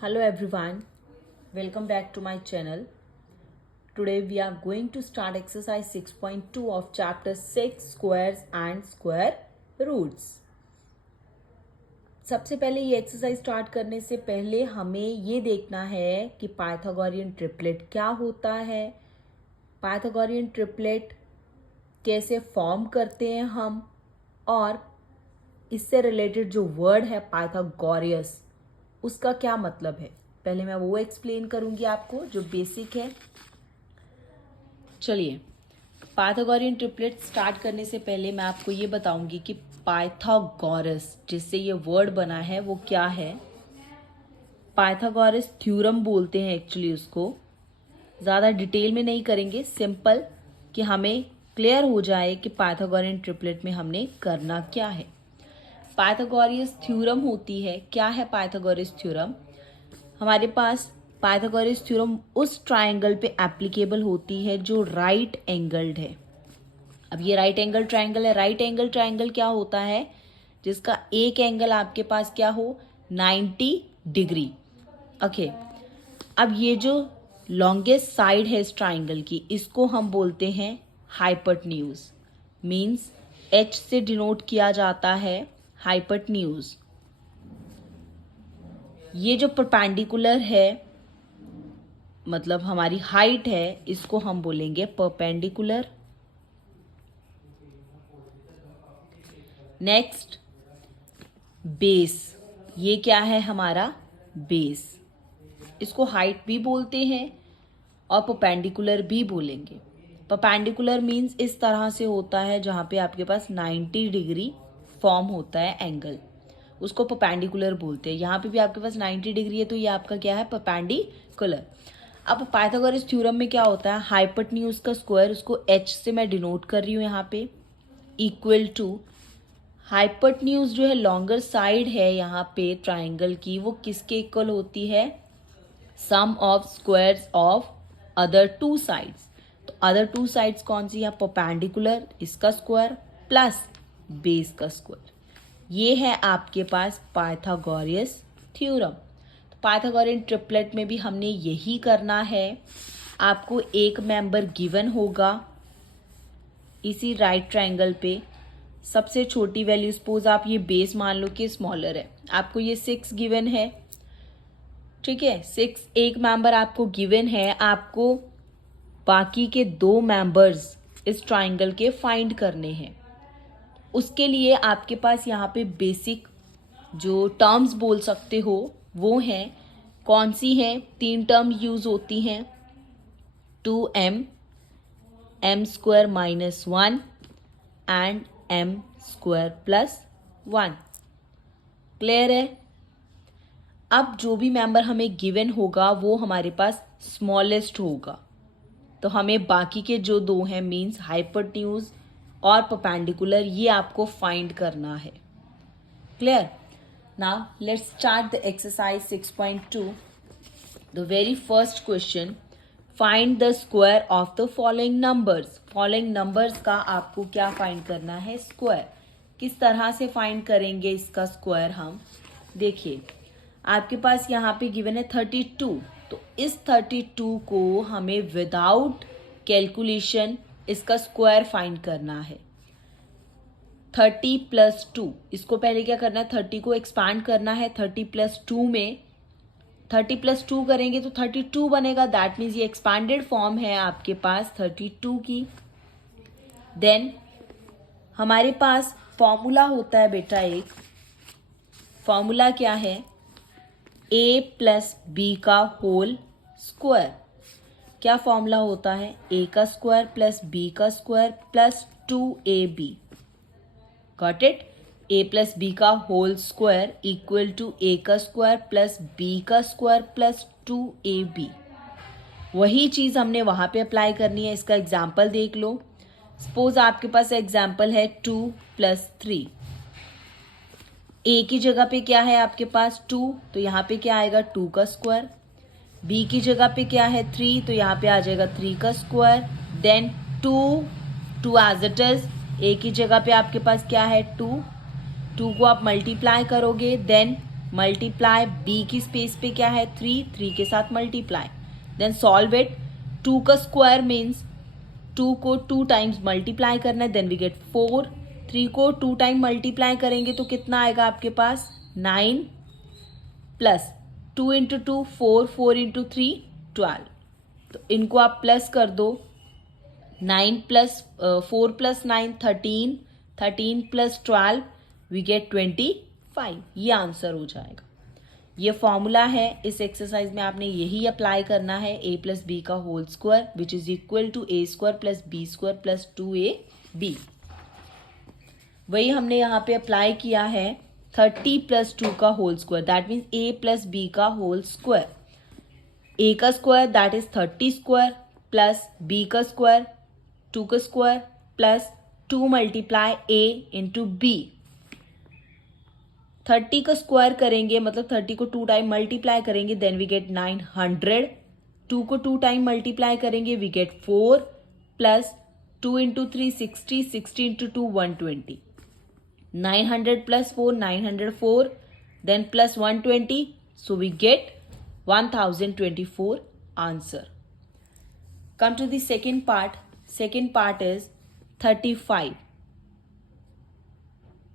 Hello everyone, welcome back to my channel. Today we are going to start exercise 6.2 of chapter 6 squares and square roots. सबसे पहले ये exercise start करने से पहले हमें ये देखना है कि पाइथागोरियन ट्रिपलेट क्या होता है, पाइथागोरियन ट्रिपलेट कैसे फॉर्म करते हैं हम, और इससे रिलेटेड जो वर्ड है पाइथागोरियस उसका क्या मतलब है। पहले मैं वो एक्सप्लेन करूंगी आपको जो बेसिक है। चलिए, पाइथागोरियन ट्रिपलेट स्टार्ट करने से पहले मैं आपको ये बताऊंगी कि पाइथागोरस जिससे ये वर्ड बना है वो क्या है। पाइथागोरस थ्योरम बोलते हैं एक्चुअली उसको। ज़्यादा डिटेल में नहीं करेंगे, सिंपल कि हमें क्लियर हो जाए कि पाइथागोरियन ट्रिपलेट में हमने करना क्या है। पाइथागोरस थ्योरम होती है, क्या है पाइथागोरस थ्योरम? हमारे पास पाइथागोरस थ्योरम उस ट्राइंगल पे एप्लीकेबल होती है जो राइट एंगल्ड है। अब ये राइट एंगल ट्राइंगल है। राइट एंगल ट्राइंगल क्या होता है? जिसका एक एंगल आपके पास क्या हो, 90 डिग्री। ओके, अब ये जो लॉन्गेस्ट साइड है इस ट्राइंगल की, इसको हम बोलते हैं हाइपोटेन्यूज। मीन्स एच से डिनोट किया जाता है हाइपोटेन्यूज। ये जो परपेंडिकुलर है, मतलब हमारी हाइट है, इसको हम बोलेंगे परपेंडिकुलर। नेक्स्ट बेस, ये क्या है हमारा बेस। इसको हाइट भी बोलते हैं और परपेंडिकुलर भी बोलेंगे। परपेंडिकुलर मीन्स इस तरह से होता है जहां पे आपके पास 90 डिग्री फॉर्म होता है एंगल, उसको परपेंडिकुलर बोलते हैं। यहाँ पे भी आपके पास 90 डिग्री है तो ये आपका क्या है, परपेंडिकुलर। अब पाइथागोरस थ्योरम में क्या होता है, हाइपोटेन्यूज का स्क्वायर, उसको एच से मैं डिनोट कर रही हूँ यहाँ पे, इक्वल टू हाइपोटेन्यूज जो है लॉन्गर साइड है यहाँ पे ट्राइंगल की, वो किसके इक्वल होती है, sum of squares of other two sides. तो अदर टू साइड्स कौन सी है, परपेंडिकुलर इसका स्क्वायर प्लस बेस का स्क्वायर। ये है आपके पास पाइथागोरस थ्योरम। तो पाइथागोरियन ट्रिपलेट में भी हमने यही करना है। आपको एक मेंबर गिवन होगा इसी राइट ट्रायंगल पे, सबसे छोटी वैल्यू, सपोज आप ये बेस मान लो कि स्मॉलर है, आपको ये 6 गिवन है, ठीक है। 6 एक मेंबर आपको गिवन है, आपको बाकी के 2 मेंबर्स इस ट्राइंगल के फाइंड करने हैं। उसके लिए आपके पास यहाँ पे बेसिक जो टर्म्स बोल सकते हो वो हैं, कौन सी हैं, 3 टर्म यूज होती हैं, 2m, m² - 1 and m² + 1। Clear है? अब जो भी मेंबर हमें गिवन होगा वो हमारे पास स्मॉलेस्ट होगा, तो हमें बाकी के जो 2 हैं मीन्स हाइपोटेन्यूज और परपेंडिकुलर, ये आपको फाइंड करना है। Clear? Now let's start the exercise 6.2। The very first question, find the square of the following numbers. Following numbers का आपको क्या फाइंड करना है, स्क्वायर। किस तरह से फाइंड करेंगे इसका स्क्वायर हम, देखिए आपके पास यहाँ पे गिवन है 32, तो इस 32 को हमें विदाउट कैलकुलेशन इसका स्क्वायर फाइंड करना है। 30 + 2, इसको पहले क्या करना है, 30 को एक्सपांड करना है। 30 + 2 में 30 + 2 करेंगे तो 32 बनेगा, दैट मीन्स ये एक्सपांडेड फॉर्म है आपके पास 32 की। देन हमारे पास फॉर्मूला होता है बेटा, एक फॉर्मूला क्या है, a + b का होल स्क्वायर। क्या फॉर्मूला होता है, a का स्क्वायर + b का square + 2ab। Got it? a + b का whole square equal to a का स्क्वायर + b का स्क्वायर + 2ab। वही चीज हमने वहां पे अप्लाई करनी है। इसका एग्जाम्पल देख लो। सपोज आपके पास एग्जाम्पल है 2 + 3। ए की जगह पे क्या है आपके पास 2, तो यहाँ पे क्या आएगा 2 का स्क्वायर। बी की जगह पे क्या है 3, तो यहाँ पे आ जाएगा 3 का square. Then 2 as it is. A की जगह पे आपके पास क्या है 2 को आप मल्टीप्लाई करोगे, देन मल्टीप्लाई बी की स्पेस पे क्या है 3 के साथ मल्टीप्लाई, देन सॉल्व इट। 2 का स्क्वायर मीन्स 2 को 2 टाइम्स मल्टीप्लाई करना है, देन वी गेट 4। 3 को 2 टाइम मल्टीप्लाई करेंगे तो कितना आएगा आपके पास 9 प्लस 2 इंटू 2 4, 4 इंटू 3 12। तो इनको आप प्लस कर दो, 9 plus 4 plus 9 13, 13 plus 12 we get 25। ये आंसर हो जाएगा। ये फॉर्मूला है, इस एक्सरसाइज में आपने यही अप्लाई करना है, a प्लस बी का whole square which is equal to A square plus B square plus 2ab। वही हमने यहाँ पे अप्लाई किया है 30 प्लस 2 का whole square, that means a plus B का होल स्क्वायर। a का square that is 30 square plus b का स्क्वायर 2 का square plus 2 multiply a into B. 30 का स्क्वायर करेंगे मतलब 30 को 2 टाइम मल्टीप्लाई करेंगे, देन वी गेट 900। 2 को 2 टाइम मल्टीप्लाई करेंगे we get 4 plus 2 into 3 60, 60 into 2 120। 900 plus 4 904, then plus 120, so we get 1024 answer. Come to the second part. Second part is 35।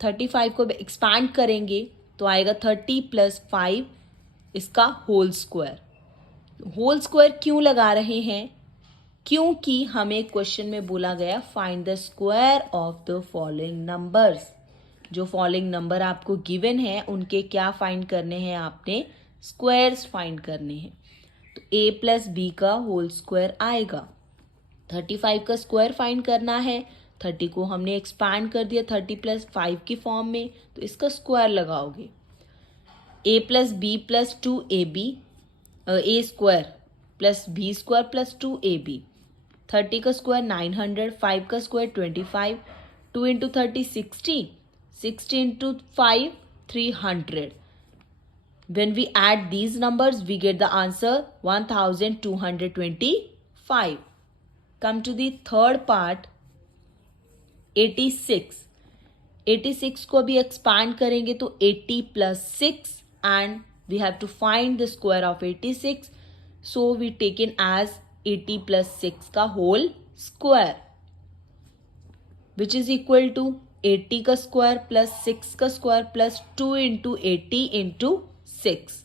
35 को expand करेंगे तो आएगा 30 प्लस 5 इसका होल स्क्वायर। होल स्क्वायर क्यों लगा रहे हैं? क्योंकि हमें क्वेश्चन में बोला गया find the square of the following numbers. जो फॉलोइंग नंबर आपको गिवन है उनके क्या फाइंड करने हैं, आपने स्क्वायर्स फाइंड करने हैं। तो a प्लस बी का होल स्क्वायर आएगा। 35 का स्क्वायर फाइंड करना है, 30 को हमने एक्सपैंड कर दिया 30 प्लस 5 की फॉर्म में, तो इसका स्क्वायर लगाओगे। a plus B plus 2ab, A square plus B square plus 2ab। 30 का स्क्वायर 900, 5 का square 25, 2 into 30 60, 60 into 5 300। When we add these numbers, we get the answer 1225. Come to the third part, 86. 86 को भी expand करेंगे तो 80 plus 6 and we have to find the square of 86. So we taken as 80 plus 6 का whole square which is equal to 80 का square plus 6 का square plus 2 into 80 into 6।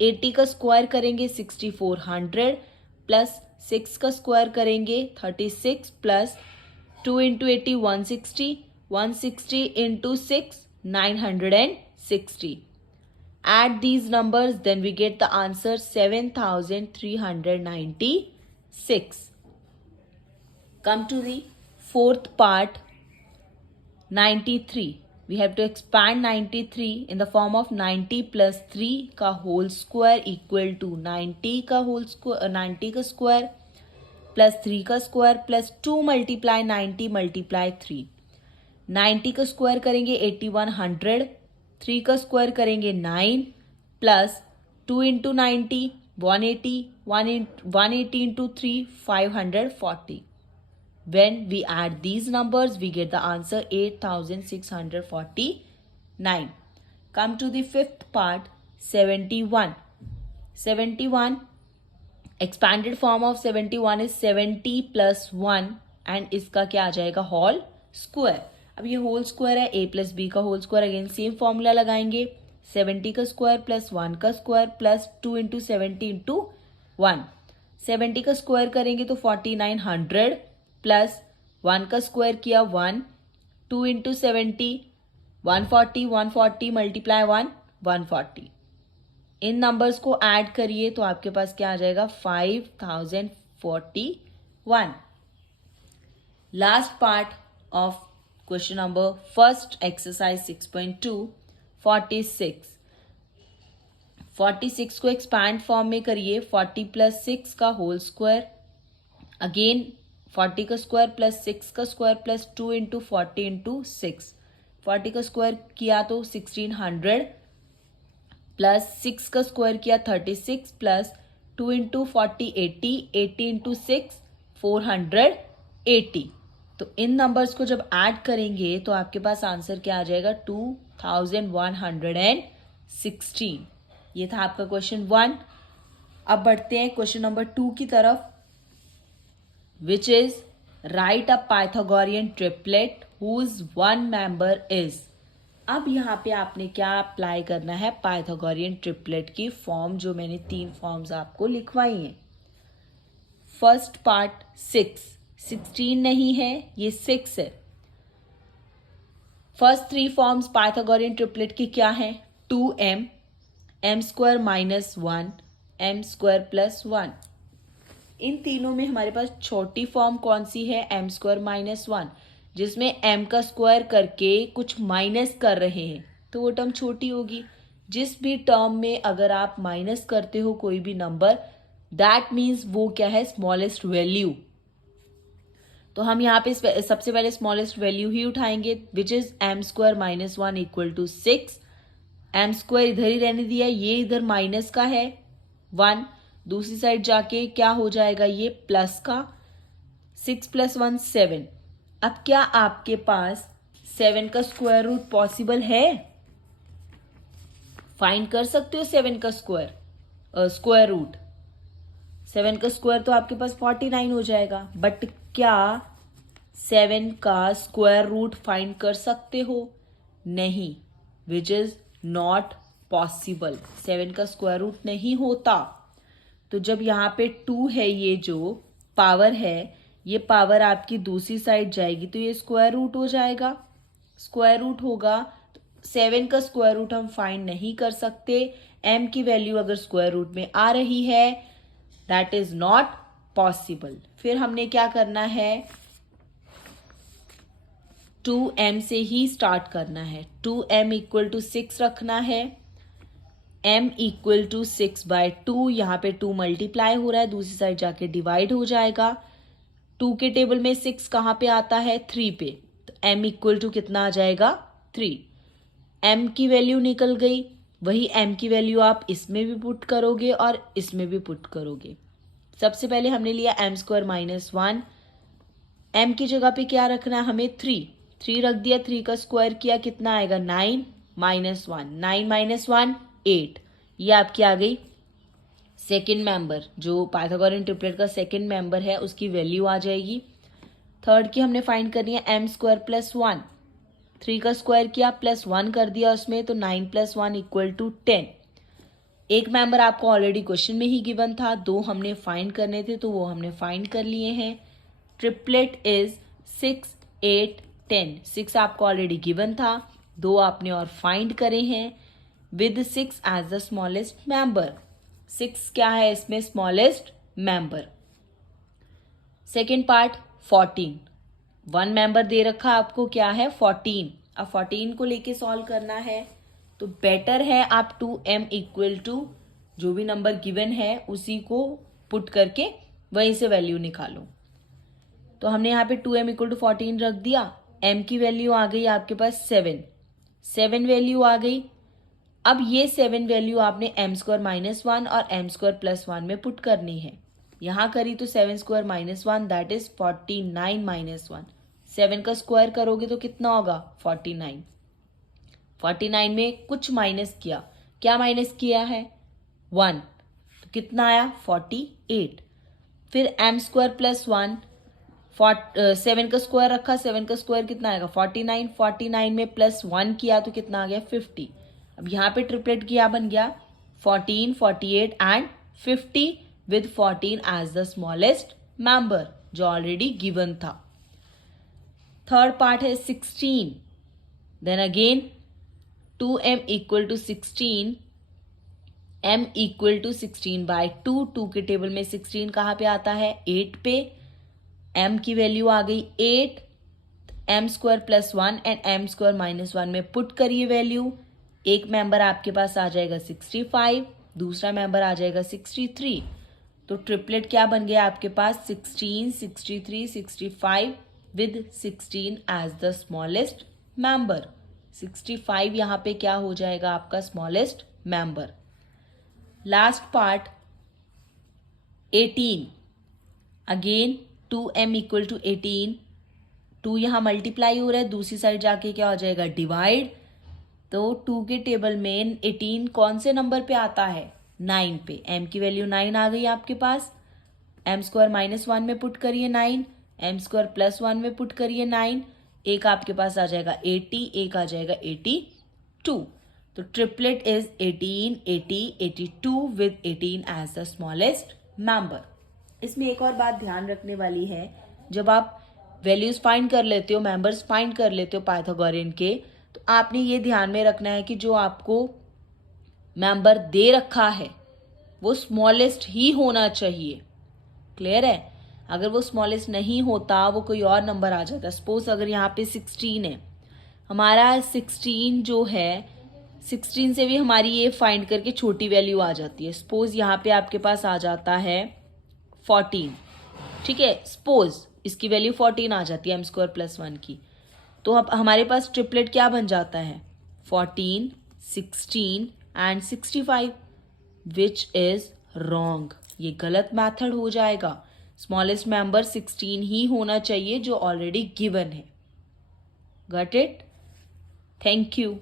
80 का square करेंगे 6400 plus 6 का स्क्वायर करेंगे 36 plus 2 into 80 160, 160 into 6 960। Add these numbers, then we get the answer 7396. Come to the fourth part, 93. We have to expand 93 in the form of 90 plus 3 का whole square equal to 90 का whole square 90 का square plus 3 का square plus 2 multiply 90 multiply 3। 90 का square करेंगे 8100, 3 का square करेंगे 9 plus 2 into 90 180, 180 into 3 540। When we add these numbers, we get the answer 8649. Come to the fifth part, 71. 71, expanded form of 71 is 70 plus 1 and इसका क्या आ जाएगा whole square. अब ये whole square है, a प्लस बी का whole square, again same formula लगाएंगे 70 का square plus 1 का स्क्वायर प्लस 2 इंटू 70 इंटू 1। 70 का स्क्वायर करेंगे तो 4900 प्लस 1 का स्क्वायर किया 1, 2 इंटू 70 140, 140 मल्टीप्लाई 1 140। इन नंबर्स को ऐड करिए तो आपके पास क्या आ जाएगा 5041। Last part of question number first exercise 6.2, 46। 46 को एक्सपैंड फॉर्म में करिए 40 प्लस 6 का होल स्क्वायर, अगेन 40 का स्क्वायर प्लस 6 का स्क्वायर प्लस 2 इंटू 40 इंटू 6। 40 का स्क्वायर किया तो 1600 प्लस 6 का स्क्वायर किया 36 प्लस 2 इंटू 40 80, 80 इंटू 6 480। तो इन नंबर्स को जब ऐड करेंगे तो आपके पास आंसर क्या आ जाएगा 2110। 16। ये था आपका क्वेश्चन 1। अब बढ़ते हैं क्वेश्चन नंबर 2 की तरफ, which is write a Pythagorean triplet whose one member is. अब यहाँ पे आपने क्या अप्लाई करना है, पाइथागोरियन ट्रिपलेट की फॉर्म, जो मैंने 3 फॉर्म्स आपको लिखवाई हैं। फर्स्ट पार्ट 6, 16 नहीं है, ये 6 है। फर्स्ट 3 फॉर्म्स पाइथागोरियन ट्रिपलेट की क्या है, 2m, m² minus 1, m² plus 1। इन तीनों में हमारे पास छोटी फॉर्म कौन सी है, m² माइनस 1, जिसमें m का स्क्वायर करके कुछ माइनस कर रहे हैं, तो वो टर्म छोटी होगी। जिस भी टर्म में अगर आप माइनस करते हो कोई भी नंबर, दैट मीन्स वो क्या है, स्मॉलेस्ट वैल्यू। तो हम यहाँ पे सबसे पहले स्मॉलेस्ट वैल्यू ही उठाएंगे, which is m² minus 1 equal to 6। m² इधर ही रहने दिया, ये इधर माइनस का है 1, दूसरी साइड जाके क्या हो जाएगा, ये प्लस का, 6 प्लस 1 7। अब क्या आपके पास 7 का स्क्वायर रूट पॉसिबल है, फाइंड कर सकते हो 7 का स्क्वायर रूट। 7 का स्क्वायर तो आपके पास 49 हो जाएगा, बट क्या 7 का स्क्वायर रूट फाइंड कर सकते हो, नहीं, विच इज नॉट पॉसिबल। 7 का स्क्वायर रूट नहीं होता। तो जब यहाँ पे 2 है, ये जो पावर है, ये पावर आपकी दूसरी साइड जाएगी तो ये स्क्वायर रूट हो जाएगा। स्क्वायर रूट होगा तो 7 का स्क्वायर रूट हम फाइंड नहीं कर सकते। m की वैल्यू अगर स्क्वायर रूट में आ रही है, दैट इज नॉट पॉसिबल। फिर हमने क्या करना है, 2m से ही स्टार्ट करना है। 2m इक्वल टू 6 रखना है, m इक्वल टू 6/2। यहाँ पे 2 मल्टीप्लाई हो रहा है, दूसरी साइड जाके डिवाइड हो जाएगा। 2 के टेबल में 6 कहाँ पे आता है, 3 पे, तो m इक्वल टू कितना आ जाएगा, 3। m की वैल्यू निकल गई, वही m की वैल्यू आप इसमें भी पुट करोगे और इसमें भी पुट करोगे। सबसे पहले हमने लिया m² माइनस 1, m की जगह पे क्या रखना है हमें, 3 रख दिया, 3 का स्क्वायर किया, कितना आएगा, 9 माइनस 1, 9 माइनस 1 8। ये आपकी आ गई सेकेंड मेंबर, जो पाइथागोरियन ट्रिपलेट का सेकेंड मेंबर है, उसकी वैल्यू आ जाएगी। थर्ड की हमने फाइंड करनी है m² प्लस 1, 3 का स्क्वायर किया प्लस 1 कर दिया उसमें, तो 9 प्लस 1 इक्वल टू 10। एक मेंबर आपको ऑलरेडी क्वेश्चन में ही गिवन था, 2 हमने फाइंड करने थे तो वो हमने फाइंड कर लिए हैं। Triplet is 6 8 10। 6 आपको ऑलरेडी गिवन था, 2 आपने और फाइंड करे हैं with 6 as the smallest member. 6 क्या है इसमें, smallest member. Second part 14, 1 member दे रखा आपको, क्या है 14। अब 14 को लेके सॉल्व करना है, तो बेटर है आप 2m इक्वल टू जो भी नंबर गिवन है उसी को पुट करके वहीं से वैल्यू निकालो। तो हमने यहाँ पे 2m इक्वल टू 14 रख दिया, m की वैल्यू आ गई आपके पास 7 वैल्यू आ गई। अब ये 7 वैल्यू आपने m² माइनस 1 और m² प्लस 1 में पुट करनी है। यहाँ करी तो 7² माइनस 1 दैट इज 49 माइनस 1। 7 का स्क्वायर करोगे तो कितना होगा, 49। 49 में कुछ माइनस किया, क्या माइनस किया है, 1, तो कितना आया 48। फिर m² प्लस 1, 7 का स्क्वायर रखा, 7 का स्क्वायर कितना आएगा 49, 49 में प्लस 1 किया तो कितना आ गया 50। अब यहाँ पे ट्रिपलेट क्या बन गया, 14 48 and 50 with 14 as the smallest member, जो ऑलरेडी गिवन था। थर्ड पार्ट है 16, then again 2m equal to 16, m equal to 16/2। 2 के टेबल में 16 कहाँ पे आता है, 8 पे। m की वैल्यू आ गई 8, m² plus 1 and m² minus 1 में पुट करिए वैल्यू। एक मेंबर आपके पास आ जाएगा 65, दूसरा मेंबर आ जाएगा 63। तो ट्रिपलेट क्या बन गया आपके पास, 16 63 65 with 16 as the smallest member. 65 यहाँ पे क्या हो जाएगा आपका smallest member. Last part 18, again 2m equal to 18, 2 यहाँ मल्टीप्लाई हो रहा है, दूसरी साइड जाके क्या हो जाएगा डिवाइड। तो 2 के टेबल में 18 कौन से नंबर पे आता है? 9 पे। m की वैल्यू 9 आ गई आपके पास। m स्क्वायर -1 में पुट करिए 9, m स्क्वायर +1 में पुट करिए 9। एक आपके पास आ जाएगा 80, एक आ जाएगा 82। तो triplet is 18, 80, 82 with 18 as the smallest member. इसमें एक और बात ध्यान रखने वाली है, जब आप वैल्यूज फाइंड कर लेते हो, मेंबर्स फाइंड कर लेते हो पाइथागोरियन के, तो आपने ये ध्यान में रखना है कि जो आपको मेंबर दे रखा है वो स्मॉलेस्ट ही होना चाहिए। क्लियर है? अगर वो स्मॉलेस्ट नहीं होता, वो कोई और नंबर आ जाता। सपोज अगर यहाँ पे 16 है, हमारा 16 जो है, 16 से भी हमारी ये फाइंड करके छोटी वैल्यू आ जाती है। सपोज यहाँ पे आपके पास आ जाता है 14, ठीक है, सपोज इसकी वैल्यू 14 आ जाती है m स्क्वायर +1 की। तो अब हमारे पास ट्रिपलेट क्या बन जाता है? 14, 16 एंड 65, विच इज रॉन्ग। ये गलत मेथड हो जाएगा। स्मॉलेस्ट मेंबर 16 ही होना चाहिए जो ऑलरेडी गिवन है। Got it? Thank you.